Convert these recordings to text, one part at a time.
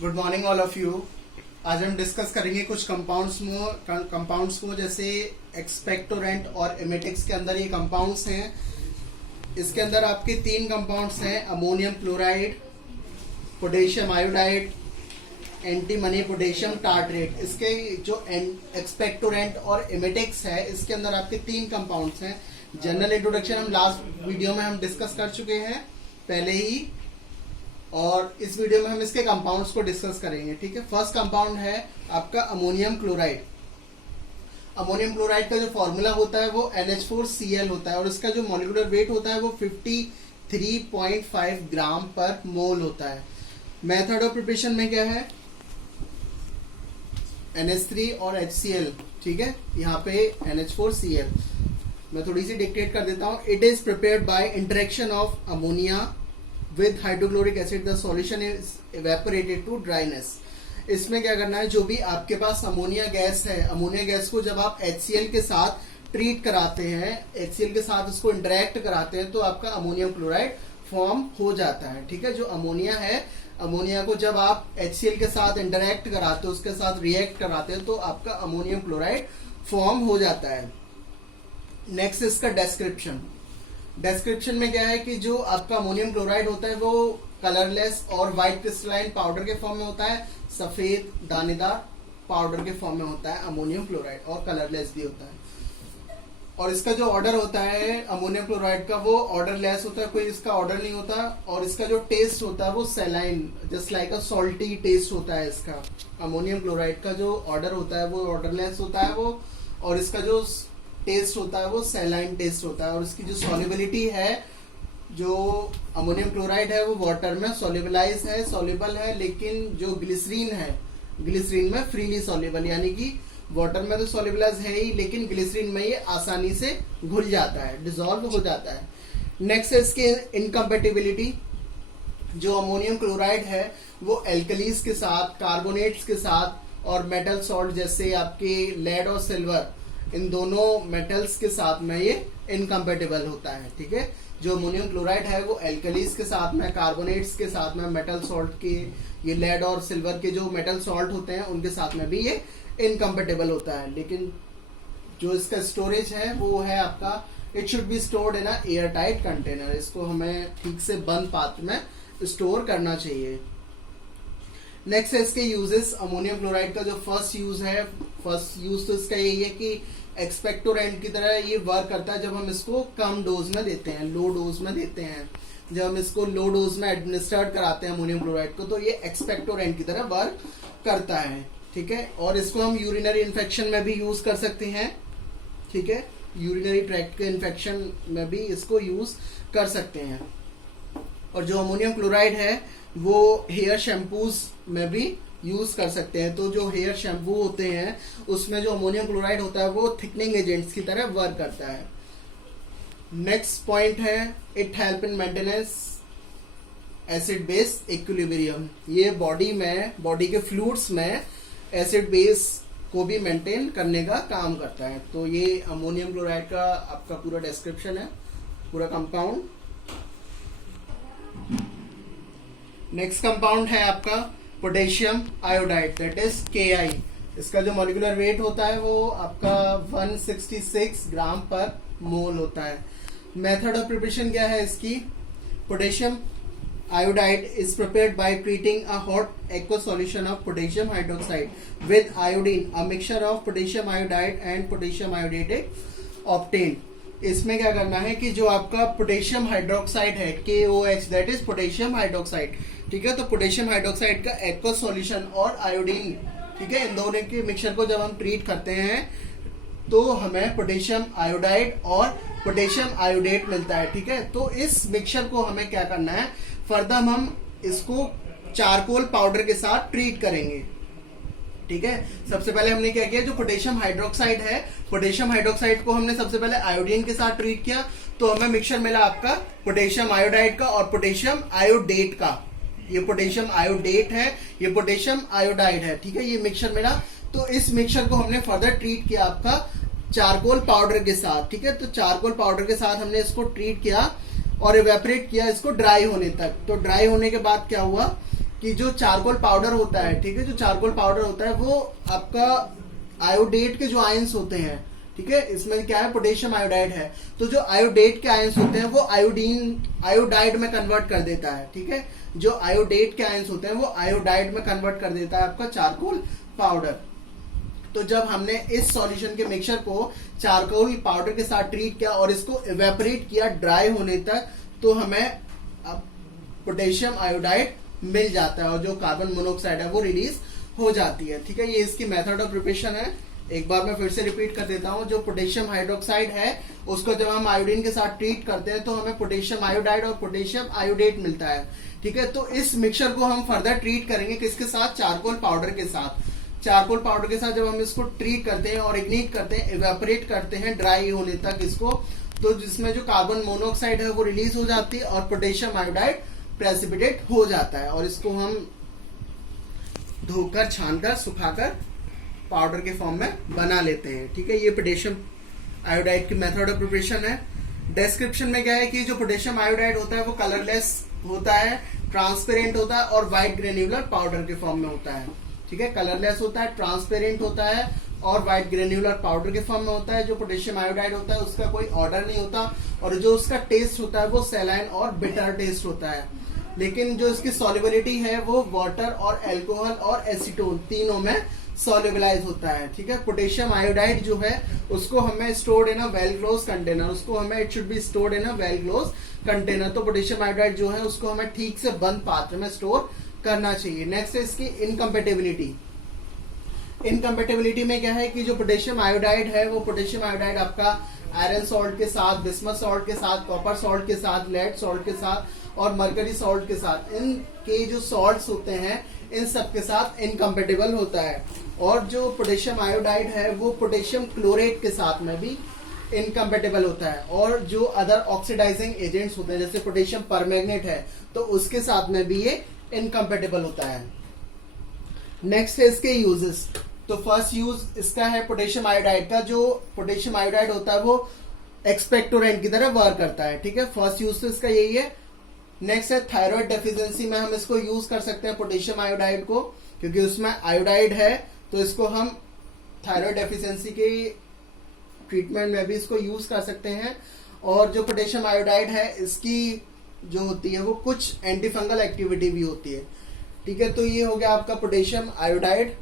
Good morning all of you. आज हम discuss करेंगे कुछ कंपाउंड्स को जैसे एक्सपेक्टोरेंट और एमेटिक्स के अंदर ये कंपाउंड्स हैं। इसके अंदर आपके तीन कंपाउंड्स हैं, ammonium chloride, potassium iodide, antimony potassium tartrate. इसके जो एक्सपेक्टोरेंट और एमेटिक्स है इसके अंदर आपके तीन कंपाउंड्स हैं। जनरल इंट्रोडक्शन हम लास्ट वीडियो में हम डिस्कस कर चुके हैं पहले ही, और इस वीडियो में हम इसके कंपाउंड्स को डिस्कस करेंगे। ठीक है, फर्स्ट कंपाउंड है आपका अमोनियम क्लोराइड। अमोनियम क्लोराइड का जो फॉर्मूला होता है वो NH4Cl होता है और इसका जो मॉलिक्यूलर वेट होता है वो 53.5 ग्राम पर मोल होता है। मेथड ऑफ प्रिपरेशन में क्या है, NH3 और HCl। ठीक है, यहाँ पे NH4Cl मैं थोड़ी सी डिक्टेट कर देता हूँ। It is prepared by interaction of ammonia with hydrochloric acid, the solution is evaporated to dryness। इसमें क्या करना है, जो भी आपके पास अमोनिया गैस है, अमोनिया गैस को जब आप HCl के साथ ट्रीट कराते हैं, HCl के साथ उसको इंटरेक्ट कराते हैं तो आपका अमोनियम क्लोराइड फॉर्म हो जाता है। ठीक है, जो अमोनिया है, अमोनिया को जब आप HCl के साथ इंटरेक्ट कराते हो, उसके साथ रिएक्ट कराते हैं तो आपका अमोनियम क्लोराइड फॉर्म हो जाता है। नेक्स्ट इसका डिस्क्रिप्शन में क्या है कि जो आपका अमोनियम क्लोराइड होता है वो कलरलेस और व्हाइट क्रिस्टलाइन पाउडर के फॉर्म में होता है, सफेद दानेदार पाउडर के फॉर्म में होता है अमोनियम क्लोराइड, और कलरलेस भी होता है। और इसका जो ऑर्डर होता है अमोनियम क्लोराइड का वो ऑर्डरलेस होता है, कोई इसका ऑर्डर नहीं होता। और इसका जो टेस्ट होता है वो saline, just like a salty taste होता है इसका। अमोनियम क्लोराइड का जो ऑर्डर होता है वो ऑर्डरलेस होता है वो, और इसका जो टेस्ट होता है वो सैलाइन टेस्ट होता है। और इसकी जो सॉल्युबिलिटी है, जो अमोनियम क्लोराइड है वो वाटर में सॉल्युबल है, लेकिन जो ग्लिसरीन है, ग्लिसरीन में फ्रीली सॉल्युबल, यानी कि वाटर में तो सॉल्युबलाइज है ही, लेकिन ग्लिसरीन में ये आसानी से घुल जाता है, डिसॉल्व हो जाता है। नेक्स्ट है इसकी इनकम्पेटिबिलिटी। जो अमोनियम क्लोराइड है वो एल्कलीज के साथ, कार्बोनेट्स के साथ और मेटल सॉल्ट जैसे आपके लेड और सिल्वर, इन दोनों मेटल्स के साथ में ये इनकम्पेटिबल होता है। ठीक है, जो अमोनियम क्लोराइड है वो एल्कलीज के साथ में, कार्बोनेट्स के साथ में, मेटल सॉल्ट के, ये लेड और सिल्वर के जो मेटल सॉल्ट होते हैं उनके साथ में भी ये इनकम्पेटिबल होता है। लेकिन जो इसका स्टोरेज है वो है आपका, it should be stored in a air tight container. इसको हमें ठीक से बंद पात्र में स्टोर करना चाहिए। नेक्स्ट है इसके यूजेस। अमोनियम क्लोराइड का जो फर्स्ट यूज तो इसका यही है कि एक्सपेक्टोरेंट की तरह ये वर्क करता है जब हम इसको कम डोज में देते हैं, लो डोज में देते हैं। जब हम इसको लो डोज में एडमिनिस्टर्ड कराते हैं अमोनियम क्लोराइड को तो ये एक्सपेक्टोरेंट की तरह वर्क करता है। ठीक है, और इसको हम यूरिनरी इन्फेक्शन में भी यूज कर सकते हैं। ठीक है, यूरिनरी ट्रैक्ट के इन्फेक्शन में भी इसको यूज कर सकते हैं। और जो अमोनियम क्लोराइड है वो हेयर शैम्पूज में भी यूज कर सकते हैं। तो जो हेयर शैम्पू होते हैं उसमें जो अमोनियम क्लोराइड होता है वो थिकनिंग एजेंट्स की तरह वर्क करता है। नेक्स्ट पॉइंट है, it help in maintenance acid base equilibrium. ये बॉडी के फ्लूइड्स में एसिड बेस को भी मेंटेन करने का काम करता है। तो ये अमोनियम क्लोराइड का आपका पूरा डिस्क्रिप्शन है, पूरा कंपाउंड। नेक्स्ट कंपाउंड है आपका potassium iodide, that is Ki। इसका जो मॉलिक्यूलर वेट होता है वो आपका 166 ग्राम पर मोल होता है। मेथड ऑफ प्रिपरेशन क्या है इसकी, potassium iodide is prepared by treating a hot aqua solution of potassium hydroxide with iodine, a mixture of potassium iodide and potassium iodate obtained. इसमें क्या करना है कि जो आपका पोटेशियम हाइड्रोक्साइड है KOH, that is potassium hydroxide. ठीक है, तो पोटेशियम हाइड्रोक्साइड का एक्वा सॉल्यूशन और आयोडीन, ठीक है, इन दोनों के मिक्सचर को जब हम ट्रीट करते हैं तो हमें पोटेशियम आयोडाइड और पोटेशियम आयोडेट मिलता है। ठीक है, तो इस मिक्सचर को हमें क्या करना है, फर्दर हम इसको चारकोल पाउडर के साथ ट्रीट करेंगे। ठीक है, सबसे पहले हमने क्या किया, जो पोटेशियम हाइड्रोक्साइड है, पोटेशियम हाइड्रोक्साइड को हमने सबसे पहले आयोडीन के साथ ट्रीट किया तो हमें मिक्सचर मिला आपका पोटेशियम आयोडाइड का और पोटेशियम आयोडेट का। ये पोटेशियम आयोडेट है, ये पोटेशियम आयोडाइड है। ठीक है, ये मिक्सचर मिला। तो इस मिक्सचर को हमने फर्दर ट्रीट किया आपका चारकोल पाउडर के साथ। ठीक है, तो चारकोल पाउडर के साथ हमने इसको ट्रीट किया और इवेपोरेट किया इसको ड्राई होने तक। तो ड्राई होने के बाद क्या हुआ कि जो चारकोल पाउडर होता है, ठीक है, जो चारकोल पाउडर होता है वो आपका आयोडेट के जो आयंस होते हैं, ठीक है, इसमें क्या है, पोटेशियम आयोडाइड है, तो जो आयोडेट के आयंस होते हैं वो आयोडाइड में कन्वर्ट कर देता है, ठीक है, जो आयोडेट के आयंस होते हैं वो आयोडाइड में कन्वर्ट कर देता है आपका चारकोल पाउडर। तो जब हमने इस सॉल्यूशन के मिक्सचर को चारकोल पाउडर के साथ ट्रीट किया और इसको इवेपोरेट किया ड्राई होने तक, तो हमें पोटेशियम आयोडाइड मिल जाता है और जो कार्बन मोनोऑक्साइड है वो रिलीज हो जाती है, ठीक है। ये इसकी मेथड ऑफ प्रिपरेशन है। एक बार मैं फिर से रिपीट कर देता हूं, जो पोटेशियम हाइड्रोक्साइड है उसको जब हम आयोडीन के साथ ट्रीट करते हैं तो हमें पोटेशियम आयोडाइड और पोटेशियम आयोडेट मिलता है, ठीक है। तो इस मिक्सचर को हम फर्दर ट्रीट करेंगे किसके साथ, चारकोल पाउडर के साथ। चारकोल पाउडर के साथ जब हम इसको ट्रीट करते हैं और इग्निट करते हैं, इवेपोरेट करते हैं ड्राई होने तक इसको, तो जिसमें जो कार्बन मोनोऑक्साइड है वो रिलीज हो जाती है और पोटेशियम आयोडाइड प्रेसिपिटेट हो जाता है और इसको हम धोकर, छानकर, सुखाकर पाउडर के फॉर्म में बना लेते हैं, ठीक है। ये पोटेशियम आयोडाइड की मेथड ऑफ प्रिपरेशन है। डिस्क्रिप्शन में क्या है कि जो पोटेशियम आयोडाइड होता है वो कलरलेस होता है, ट्रांसपेरेंट होता है और व्हाइट ग्रेन्युलर पाउडर के फॉर्म में होता है, ठीक है। कलरलेस होता है, ट्रांसपेरेंट होता है और व्हाइट ग्रेन्युलर पाउडर के फॉर्म में होता है। जो पोटेशियम आयोडाइड होता है उसका कोई ऑर्डर नहीं होता और जो उसका टेस्ट होता है वो सैलाइन और बिटर टेस्ट होता है, लेकिन जो इसकी सॉल्युबिलिटी है वो वाटर और अल्कोहल और एसीटोन तीनों में सॉल्युबलाइज होता है, ठीक है। पोटेशियम आयोडाइड जो है उसको हमें stored in a well close container, उसको हमें it should be stored in a well close container. तो पोटेशियम आयोडाइड जो है उसको हमें ठीक से बंद पात्र में स्टोर करना चाहिए। नेक्स्ट है इसकी इनकम्पेटेबिलिटी। इनकम्पेटेबिलिटी में क्या है कि जो पोटेशियम आयोडाइड है वो पोटेशियम आयोडाइड आपका आयरन सॉल्ट के साथ, बिस्मथ सॉल्ट के साथ, कॉपर सॉल्ट के साथ, लेड सॉल्ट के साथ और मरकरी सॉल्ट के साथ, इनके जो सॉल्ट्स होते हैं इन सब के साथ इनकम्पेटेबल होता है। और जो पोटेशियम आयोडाइड है वो पोटेशियम क्लोरेट के साथ में भी इनकम्पेटेबल होता है और जो अदर ऑक्सीडाइजिंग एजेंट्स होते हैं जैसे पोटेशियम परमैंगनेट है तो उसके साथ में भी ये इनकम्पेटेबल होता है। नेक्स्ट है इसके यूजेस। तो फर्स्ट यूज इसका है पोटेशियम आयोडाइड का। जो पोटेशियम आयोडाइड होता है वो एक्सपेक्टोरेंट की तरह वर्क करता है, ठीक है। फर्स्ट यूज तो इसका यही है। नेक्स्ट है थायराइड डेफिशिएंसी में हम इसको यूज कर सकते हैं पोटेशियम आयोडाइड को, क्योंकि उसमें आयोडाइड है तो इसको हम थायराइड डेफिशिएंसी के ट्रीटमेंट में भी इसको यूज कर सकते हैं। और जो पोटेशियम आयोडाइड है इसकी जो होती है वो कुछ एंटी फंगल एक्टिविटी भी होती है, ठीक है। तो ये हो गया आपका पोटेशियम आयोडाइड।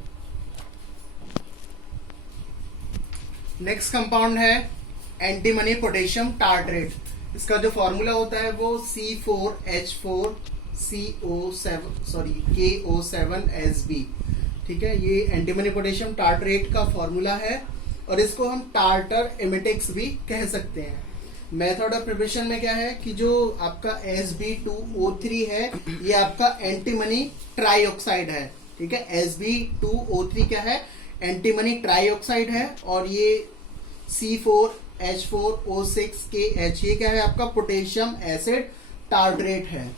नेक्स्ट कंपाउंड है एंटीमनी पोटेशियम टार्ट्रेट। इसका जो फॉर्मूला होता है वो C4H4CO7, ठीक है। ये एंटीमनी पोटेशियम टार्ट्रेट का फॉर्मूला है और इसको हम टार्टर एमिटिक्स भी कह सकते हैं। मेथड ऑफ प्रिपरेशन में क्या है कि जो आपका Sb2O3 है ये आपका एंटीमनी ट्राईऑक्साइड है, ठीक है। Sb2O3 क्या है, एंटीमनी ट्राईऑक्साइड है और ये C4H4O6KH ये क्या है आपका पोटेशियम एसिड टार्ट्रेट है।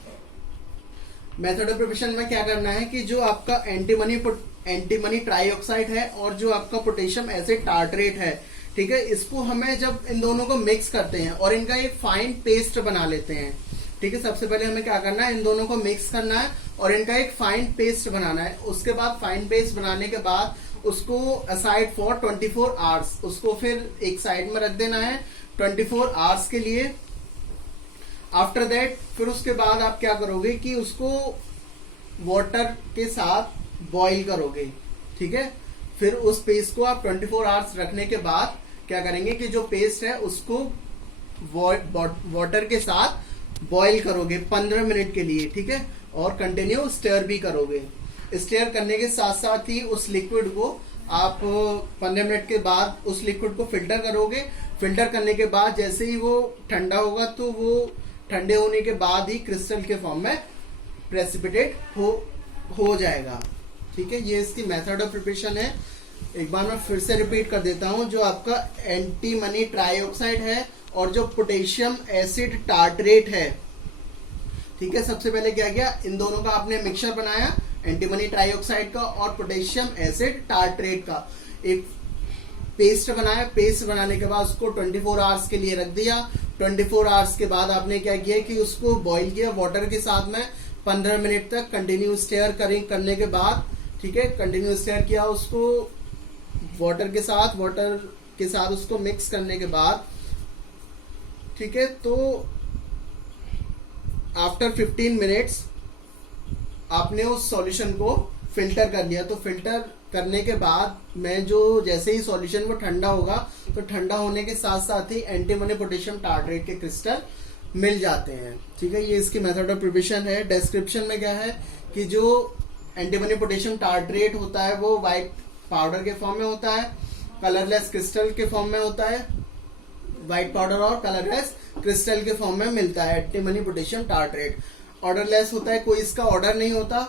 मेथड ऑफ प्रिपरेशन में क्या करना है कि जो आपका एंटीमनी ट्राईऑक्साइड है और जो आपका पोटेशियम एसिड टार्ट्रेट है, ठीक है, इसको हमें जब इन दोनों को मिक्स करते हैं और इनका एक फाइन पेस्ट बना लेते हैं, ठीक है। सबसे पहले हमें क्या करना है, इन दोनों को मिक्स करना है और इनका एक फाइन पेस्ट बनाना है। उसके बाद फाइन पेस्ट बनाने के बाद उसको असाइड फॉर 24 आवर्स, उसको फिर एक साइड में रख देना है 24 आवर्स के लिए। आफ्टर दैट फिर उसके बाद आप क्या करोगे कि उसको वाटर के साथ बॉईल करोगे, ठीक है। फिर उस पेस्ट को आप 24 आवर्स रखने के बाद क्या करेंगे कि जो पेस्ट है उसको वाटर के साथ बॉईल करोगे 15 मिनट के लिए, ठीक है। और कंटिन्यू स्टर भी करोगे। स्टेयर करने के साथ साथ ही उस लिक्विड को आप 15 मिनट के बाद उस लिक्विड को फिल्टर करोगे। फिल्टर करने के बाद जैसे ही वो ठंडा होगा तो वो ठंडे होने के बाद ही क्रिस्टल के फॉर्म में प्रेसिपिटेट हो जाएगा, ठीक है। ये इसकी मेथड ऑफ प्रिपरेशन है। एक बार मैं फिर से रिपीट कर देता हूं। जो आपका एंटीमनी ट्राईऑक्साइड है और जो पोटेशियम एसिड टार्ट्रेट है, ठीक है। सबसे पहले क्या किया, इन दोनों का आपने मिक्सचर बनाया, एंटीमनी ट्राईऑक्साइड का और पोटेशियम एसिड टार्ट्रेट का एक पेस्ट बनाया। पेस्ट बनाने के बाद उसको 24 आवर्स के लिए रख दिया। 24 आवर्स के बाद आपने क्या किया कि उसको बॉईल किया वाटर के साथ में 15 मिनट तक कंटिन्यू स्टेयर करने के बाद, ठीक है, कंटिन्यू स्टेयर किया उसको वाटर के साथ उसको मिक्स करने के बाद, ठीक है, तो आफ्टर 15 मिनट्स आपने उस सॉल्यूशन को फिल्टर कर लिया। तो फिल्टर करने के बाद में जो जैसे ही सॉल्यूशन वो ठंडा होगा, तो ठंडा होने के साथ साथ ही एंटीमनी पोटेशियम टार्ट्रेट के क्रिस्टल मिल जाते हैं, ठीक है। ये इसकी मेथड ऑफ प्रिपरेशन है। डिस्क्रिप्शन में क्या है कि जो एंटीमनी पोटेशियम टार्ट्रेट होता है वो व्हाइट पाउडर के फॉर्म में होता है, कलरलेस क्रिस्टल के फॉर्म में होता है, व्हाइट पाउडर और कलरलेस क्रिस्टल के फॉर्म में मिलता है एंटीमनी पोटेशियम टार्ट्रेट। ऑर्डरलेस होता है, कोई इसका ऑर्डर नहीं होता,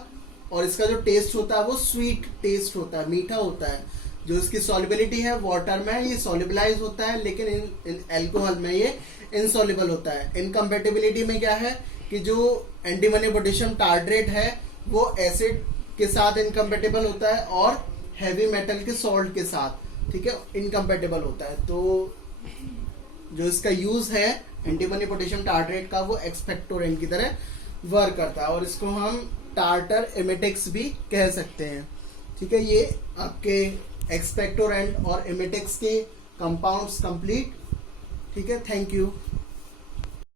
और इसका जो टेस्ट होता है वो स्वीट टेस्ट होता है, मीठा होता है। जो इसकी सॉल्युबिलिटी है वाटर में ये सॉल्युबलाइज होता है, लेकिन इन अल्कोहल में ये इनसॉल्युबल होता है। इनकम्पेटिबिलिटी में क्या है कि जो एंटीमनी पोटेशियम टार्ट्रेट है वो एसिड के साथ इनकम्पेटिबल होता है और हैवी मेटल के सॉल्ट के साथ, ठीक है, इनकम्पेटिबल होता है। तो जो इसका यूज है एंटीमनी पोटेशियम टार्ट्रेट का वो एक्सपेक्टोरेंट की तरह वर्क करता है, और इसको हम टार्टर एमिटेक्स भी कह सकते हैं, ठीक है। ये आपके एक्सपेक्टोरेंट और एमिटेक्स के कंपाउंड्स कंप्लीट, ठीक है। Thank you.